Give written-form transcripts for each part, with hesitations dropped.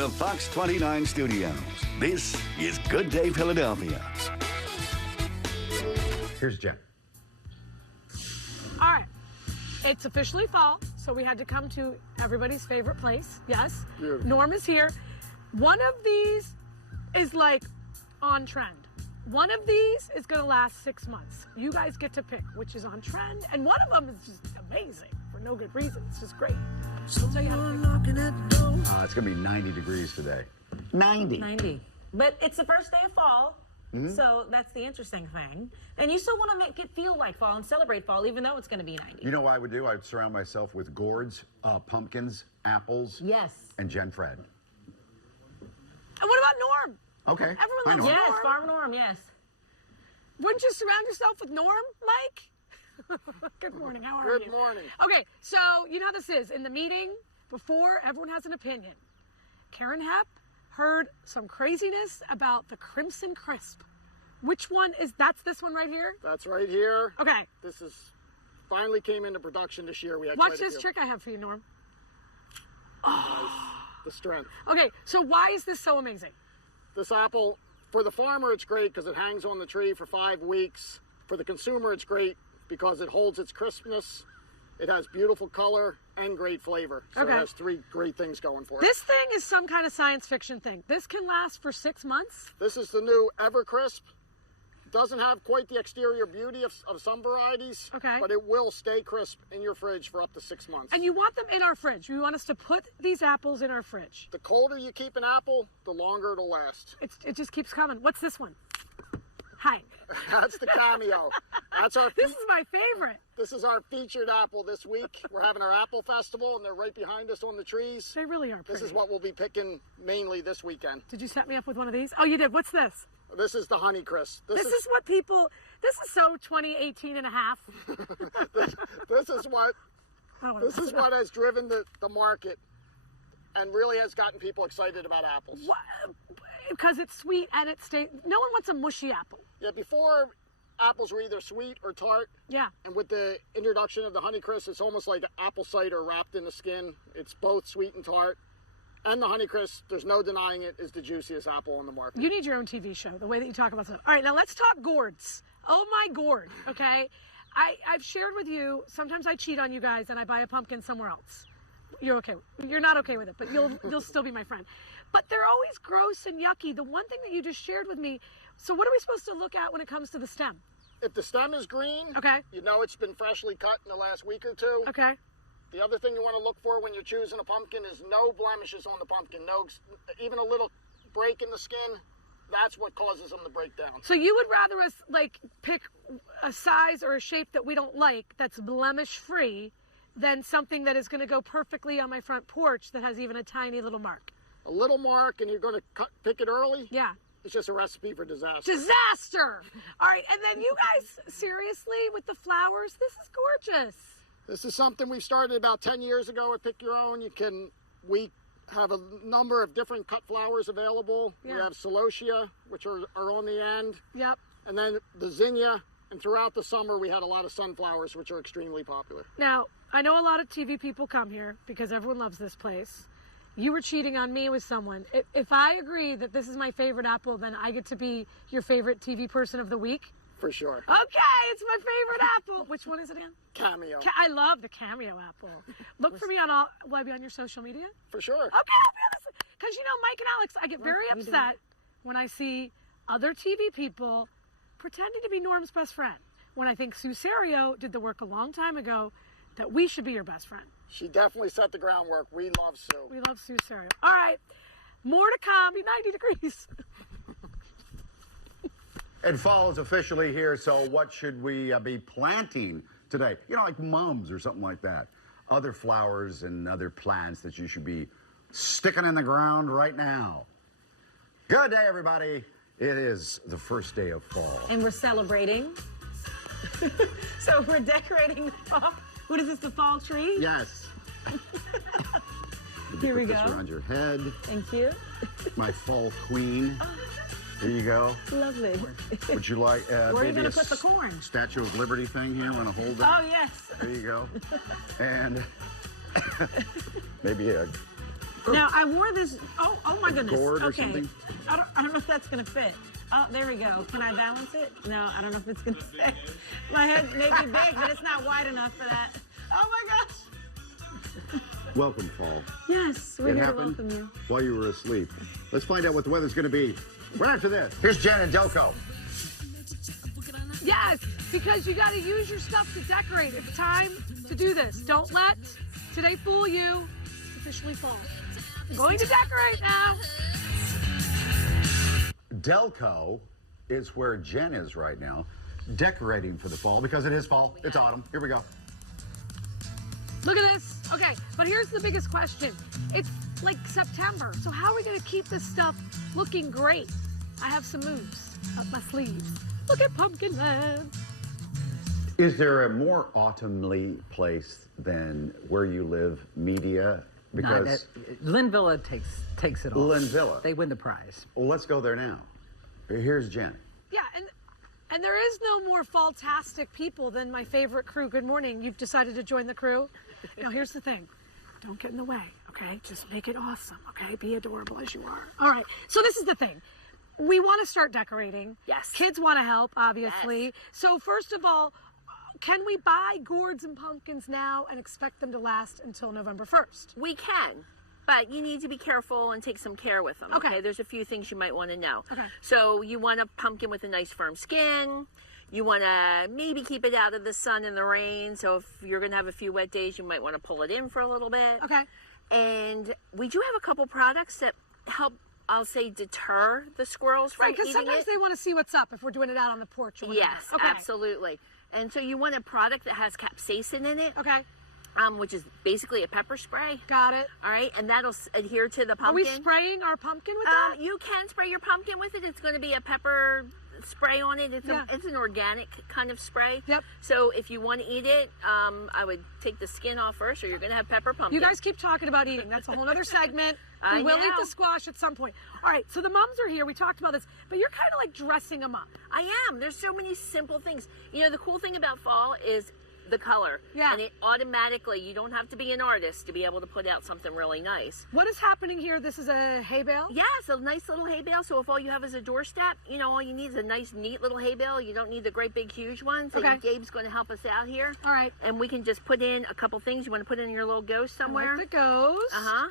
the FOX29 studios, this is Good Day Philadelphia. Here's Jen. All right. It's officially fall, so we had to come to everybody's favorite place. Yes. Beautiful. Norm is here. One of these is like on trend. One of these is going to last 6 months. You guys get to pick which is on trend, and one of them is just amazing for no good reason. It's just great. So you have to pick. It's going to be 90 degrees today. 90. 90. But it's the first day of fall, so that's the interesting thing. And you still want to make it feel like fall and celebrate fall, even though it's going to be 90. You know what I would do? I'd surround myself with gourds, pumpkins, apples, Yes. and Jen Fred. And what about Norm? Okay. Everyone I loves know. Yes, Norm. Farm Norm, yes. Wouldn't you surround yourself with Norm, Mike? Good morning. How are you? Good morning. Okay, so you know how this is. In the meeting, before everyone has an opinion, Karen Hepp heard some craziness about the Crimson Crisp. Which one is, that's this one right here? That's right here. Okay, This is finally came into production this year. We had watch quite a this few. trick I have for you, Norm. The strength. Okay, so why is this so amazing? This apple, for the farmer, it's great because it hangs on the tree for 5 weeks. For the consumer, it's great because it holds its crispness. It has beautiful color and great flavor. So Okay. it has 3 great things going for it. This thing is some kind of science fiction thing. This can last for 6 months. This is the new Evercrisp. Doesn't have quite the exterior beauty of some varieties, Okay. but it will stay crisp in your fridge for up to 6 months. And you want them in our fridge. You want us to put these apples in our fridge. The colder you keep an apple, the longer it'll last. It just keeps coming. What's this one? Hi. That's the Cameo. That's our. This is my favorite. This is our featured apple this week. We're having our apple festival, and they're right behind us on the trees. They really are pretty. This is what we'll be picking mainly this weekend. Did you set me up with one of these? Oh, you did. What's this? This is the Honeycrisp. This is what people, this is so 2018 and a half. this is what I don't wanna this mess is it up. what has driven the market, and really has gotten people excited about apples. Because it's sweet and it stays, no one wants a mushy apple. Yeah, before apples were either sweet or tart. Yeah. And with the introduction of the Honeycrisp, it's almost like apple cider wrapped in the skin. It's both sweet and tart. And the Honeycrisp, there's no denying it, is the juiciest apple on the market. You need your own TV show, the way that you talk about stuff. All right, now let's talk gourds. Oh my gourd, okay? I've shared with you, sometimes I cheat on you guys and I buy a pumpkin somewhere else. You're okay. You're not okay with it, but you'll still be my friend. But they're always gross and yucky. The one thing that you just shared with me, so what are we supposed to look at when it comes to the stem? If the stem is green, Okay. you know it's been freshly cut in the last week or two. Okay. The other thing you want to look for when you're choosing a pumpkin is no blemishes on the pumpkin. No, even a little break in the skin, that's what causes them to break down. So you would rather us like pick a size or a shape that we don't like that's blemish free than something that is going to go perfectly on my front porch that has even a tiny little mark. A little mark and you're going to pick it early, Yeah. it's just a recipe for disaster. Disaster. All right. And then you guys, seriously, with the flowers, this is gorgeous. This is something we started about 10 years ago at Pick Your Own. We have a number of different cut flowers available. Yeah. We have celosia, which are on the end, Yep. and then the zinnia. And throughout the summer, we had a lot of sunflowers, which are extremely popular. Now, I know a lot of TV people come here because everyone loves this place. You were cheating on me with someone. If I agree that this is my favorite apple, then I get to be your favorite TV person of the week. For sure. Okay, it's my favorite apple. Which one is it again? Cameo. I love the Cameo apple. Look for me on all. Will I be on your social media? For sure. Okay, I'll be on this. Because you know, Mike and Alex, I get very upset when I see other TV people pretending to be Norm's best friend. When I think Sue Serio did the work a long time ago, that we should be your best friend. She definitely set the groundwork. We love Sue. We love Sue Serio. All right, more to come. Be 90 degrees. And fall is officially here, so what should we be planting today? You know, like mums or something like that. Other flowers and other plants that you should be sticking in the ground right now. Good day, everybody. It is the first day of fall. And we're celebrating. So we're decorating the fall. What is this, the fall tree? Yes. Here we Put go. this around your head. Thank you. My fall queen. Here you go. Lovely. Would you like Where are you maybe going a to put the corn? Statue of Liberty thing here? Want to hold it? Oh, yes. There you go. And maybe a Now, I wore this. Oh my goodness. Gourd or Okay. something? I don't know if that's going to fit. Oh, there we go. Can I balance it? No, I don't know if it's going to fit. My head may be big, but it's not wide enough for that. Oh my gosh. Welcome, fall. Yes, we're It here to happened welcome you. while you were asleep. Let's find out what the weather's going to be right after this. Here's Jen and Delco. Yes, because you got to use your stuff to decorate. It's time to do this. Don't let today fool you. It's officially fall. I'm going to decorate now. Delco is where Jen is right now, decorating for the fall because it is fall. It's autumn. Here we go. Look at this. Okay, but here's the biggest question. It's like September, so how are we going to keep this stuff looking great? I have some moves up my sleeves. Look at Pumpkin Land. Is there a more autumnly place than where you live, media? Because Linvilla takes it all. Linvilla. They win the prize. Well, let's go there now. Here's Jen. Yeah, and there is no more fall-tastic people than my favorite crew. Good morning. You've decided to join the crew. Now, here's the thing. Don't get in the way, okay? Just make it awesome, okay? Be adorable as you are. All right. So this is the thing. We want to start decorating. Yes. Kids want to help, obviously. Yes. So first of all, can we buy gourds and pumpkins now and expect them to last until November 1st? We can, but you need to be careful and take some care with them. Okay. There's a few things you might want to know. Okay. So you want a pumpkin with a nice firm skin. You want to maybe keep it out of the sun and the rain. So if you're going to have a few wet days, you might want to pull it in for a little bit. Okay. And we do have a couple products that help, I'll say, deter the squirrels from Right, because eating sometimes it. they want to see what's up if we're doing it out on the porch or whatever. Yes, Okay. absolutely. And so you want a product that has capsaicin in it, Okay. which is basically a pepper spray. Got it. All right, and that'll adhere to the Are we pumpkin. spraying our pumpkin with that? You can spray your pumpkin with it. It's going to be a pepper spray on it. It's Yeah. it's an organic kind of spray. Yep. So if you want to eat it, I would take the skin off first, or you're going to have pepper pumpkin. You guys keep talking about eating. That's a whole other segment. I We will eat know. the squash at some point. All right, so the mums are here. We talked about this, but you're kind of like dressing them up. I am. There's so many simple things. You know, the cool thing about fall is the color. Yeah. And it automatically, you don't have to be an artist to be able to put out something really nice. What is happening here? This is a hay bale? Yeah, it's a nice little hay bale. So if all you have is a doorstep, you know, all you need is a nice, neat little hay bale. You don't need the great big, huge ones. Okay. And Gabe's going to help us out here. All right. And we can just put in a couple things. You want to put in your little ghost somewhere? Like the goes. Uh-huh.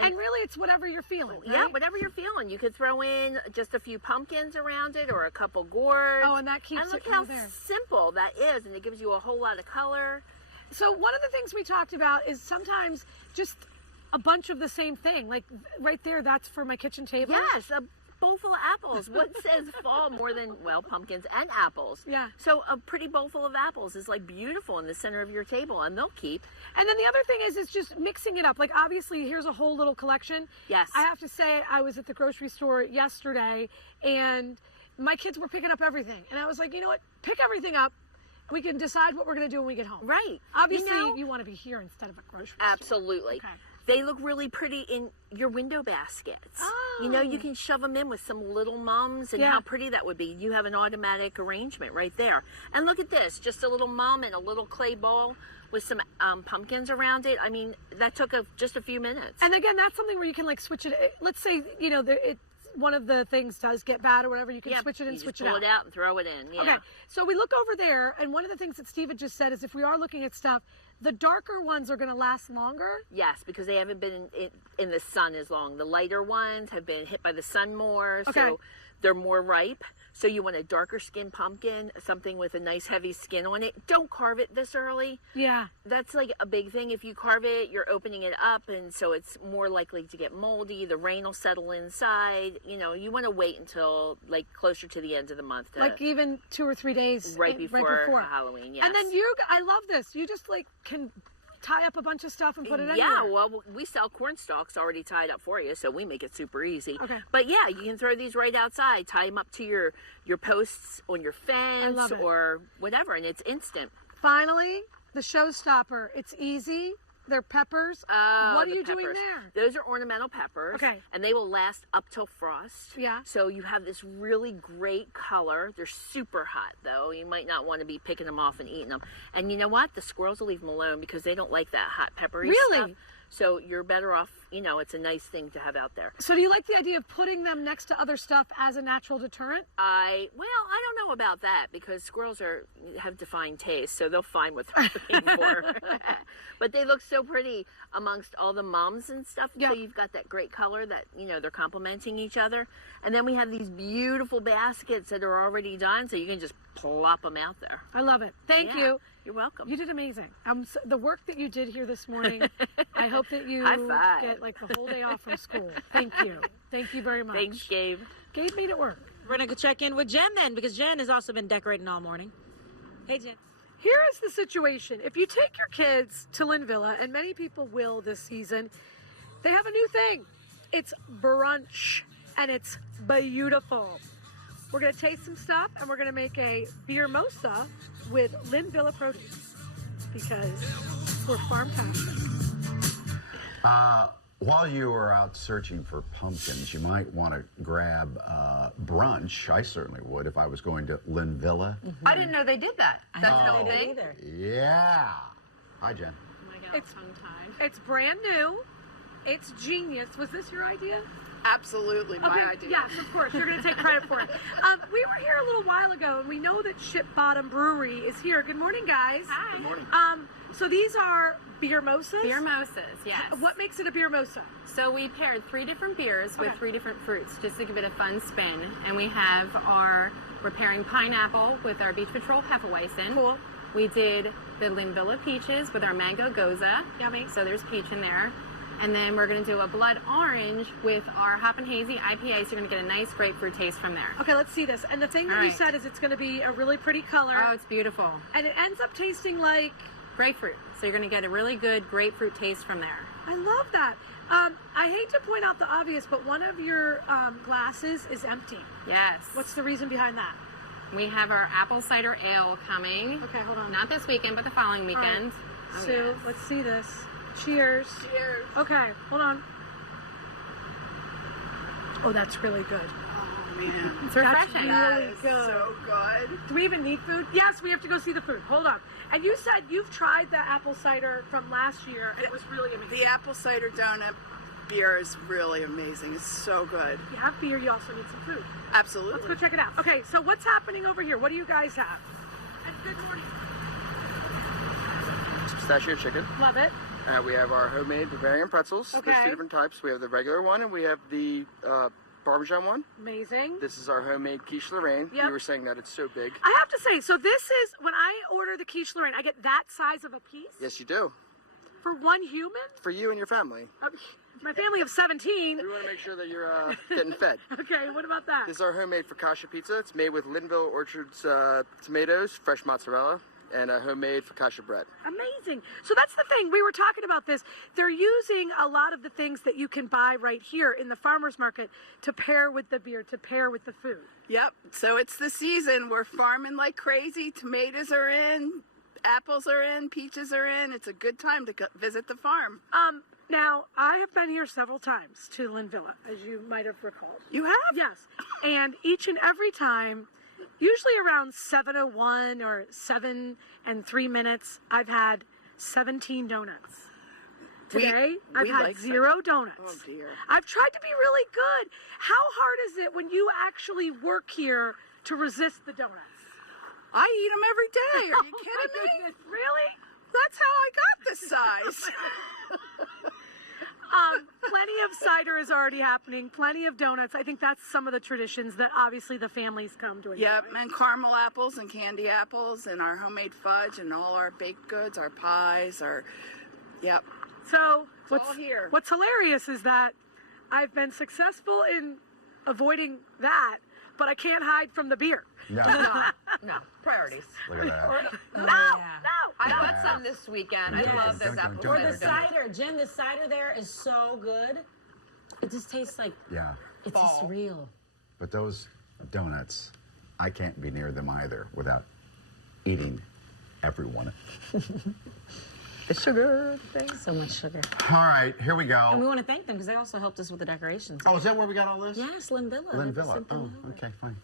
And really, it's whatever you're feeling, right? Yeah, whatever you're feeling. You could throw in just a few pumpkins around it or a couple gourds. Oh, and that keeps and look it how there. simple that is, and it gives you a whole lot of color. So one of the things we talked about is sometimes just a bunch of the same thing. Like right there, that's for my kitchen table. Yes, a bowl full of apples. What says fall more than, well, pumpkins and apples? Yeah. So a pretty bowl full of apples is like beautiful in the center of your table, and they'll keep. And then the other thing is just mixing it up. Like obviously, here's a whole little collection. Yes. I have to say, I was at the grocery store yesterday, and my kids were picking up everything, and I was like, you know what? Pick everything up. We can decide what we're going to do when we get home. Right. Obviously, You know- you want to be here instead of a grocery store. Absolutely. Okay. They look really pretty in your window baskets. You know, you can shove them in with some little mums, and Yeah. how pretty that would be. You have an automatic arrangement right there. And look at this, just a little mum and a little clay bowl with some pumpkins around it. I mean, that took just a few minutes. And again, that's something where you can like switch it. Let's say, you know, one of the things does get bad or whatever, you can switch it in, you switch just it pull out. it out and throw it in. Yeah. Okay, so we look over there, and one of the things that Steve had just said is if we are looking at stuff, the darker ones are going to last longer. Yes, because they haven't been in the sun as long. The lighter ones have been hit by the sun more, Okay. so they're more ripe. So you want a darker skin pumpkin, something with a nice heavy skin on it. Don't carve it this early. Yeah. That's like a big thing. If you carve it, you're opening it up, and so it's more likely to get moldy. The rain will settle inside. You know, you want to wait until like closer to the end of the month. To, Like even 2 or 3 days right before Halloween, yes. And then I love this. You just like can tie up a bunch of stuff and put it Yeah, anywhere. well, we sell corn stalks already tied up for you, so we make it super easy. Okay. But yeah, you can throw these right outside, tie them up to your posts on your fence love it. or whatever, and it's instant. Finally, the showstopper. It's easy. They're peppers. Oh, What are the you doing peppers. there? Those are ornamental peppers. Okay. And they will last up till frost. Yeah. So you have this really great color. They're super hot, though. You might not want to be picking them off and eating them. And you know what? The squirrels will leave them alone because they don't like that hot peppery Really? stuff. So you're better off, you know, it's a nice thing to have out there. So do you like the idea of putting them next to other stuff as a natural deterrent? I don't know about that because squirrels have defined taste, so they'll find what they're looking for. But they look so pretty amongst all the mums and stuff. Yeah. So you've got that great color that, you know, they're complementing each other. And then we have these beautiful baskets that are already done, so you can just plop them out there. I love it. Thank you. You're welcome. You did amazing. The work that you did here this morning, I hope that you High five. get like the whole day off from school. Thank you. Thank you very much. Thanks, Gabe. Gabe made it work. We're going to go check in with Jen then, because Jen has also been decorating all morning. Hey, Jen. Here is the situation. If you take your kids to Linvilla, and many people will this season, they have a new thing. It's brunch, and it's beautiful. We're going to taste some stuff, and we're going to make a beer mosa with Linvilla produce, because we're farm-tastic. While you were out searching for pumpkins, you might want to grab brunch. I certainly would if I was going to Linvilla. I didn't know they did that. That's no They thing. did either. Yeah. Hi, Jen. Oh my God, It's- tongue-tied. It's brand new. It's genius. Was this your idea? Absolutely my idea. Yes, of course. You're going to take credit for it. We were here a little while ago, and we know that Ship Bottom Brewery is here. Good morning, guys. Hi. Good morning. So these are beer mosas? Beer mosas, yes. What makes it a beer mosa? So we paired 3 different beers with Okay. 3 different fruits just to give it a fun spin. And we're pairing pineapple with our Beach Patrol Hefeweizen. Cool. We did the Linvilla peaches with our mango goza. Yummy. So there's peach in there. And then we're going to do a blood orange with our Hop and Hazy IPA. So you're going to get a nice grapefruit taste from there. Okay, let's see this. And the thing that All you right. said is it's going to be a really pretty color. Oh, it's beautiful. And it ends up tasting like, Grapefruit. So you're going to get a really good grapefruit taste from there. I love that. I hate to point out the obvious, but one of your glasses is empty. Yes. What's the reason behind that? We have our apple cider ale coming. Okay, hold on. Not this weekend, but the following right. weekend. Oh, Sue, yes. let's see this. Cheers. Cheers. Okay, hold on. Oh, that's really good. It's That's refreshing. really good. So good. Do we even need food? Yes, we have to go see the food. Hold on. And you said you've tried the apple cider from last year, and it was really amazing. The apple cider donut beer is really amazing. It's so good. You have beer, you also need some food. Absolutely. Let's go check it out. Okay, so what's happening over here? What do you guys have? And good morning. Pistachio chicken. Love it. We have our homemade Bavarian pretzels. Okay. There's 2 different types. We have the regular one and we have the Parmesan one. Amazing. This is our homemade quiche Lorraine. Yep. You were saying that it's so big. I have to say, so this is, when I order the quiche Lorraine, I get that size of a piece? Yes, you do. For one human? For you and your family. My family of 17. We want to make sure that you're getting fed. Okay, what about that? This is our homemade focaccia pizza. It's made with Linvilla Orchard's tomatoes, fresh mozzarella, and a homemade focaccia bread. Amazing. So that's the thing. We were talking about this. They're using a lot of the things that you can buy right here in the farmer's market to pair with the beer, to pair with the food. Yep. So it's the season. We're farming like crazy. Tomatoes are in, apples are in, peaches are in. It's a good time to visit the farm. Now, I have been here several times to Linvilla, as you might have recalled. You have? Yes. And each and every time, usually around 7:01 or 7 and 3 minutes, I've had 17 donuts. Today, I've we had like 0 donuts. Oh, dear. I've tried to be really good. How hard is it when you actually work here to resist the donuts? I eat them every day. Are you kidding me? Really? That's how I got this size. Plenty of cider is already happening. Plenty of donuts. I think that's some of the traditions that obviously the families come to enjoy. Yep, and caramel apples and candy apples and our homemade fudge and all our baked goods, our pies, yep. So all here. what's hilarious is that I've been successful in avoiding that, but I can't hide from the beer. Yeah. No, priorities. Look at that. No. I bought some this weekend. I love those apple Or the cider donuts. cider. Jen, the cider there is so good. It just tastes like, Yeah. it tastes real. But those donuts, I can't be near them either without eating every one. The sugar thing. So much sugar. All right, here we go. And we want to thank them because they also helped us with the decorations. Oh, is that where we got all this? Yes, Linvilla. Linvilla. Oh, okay, fine.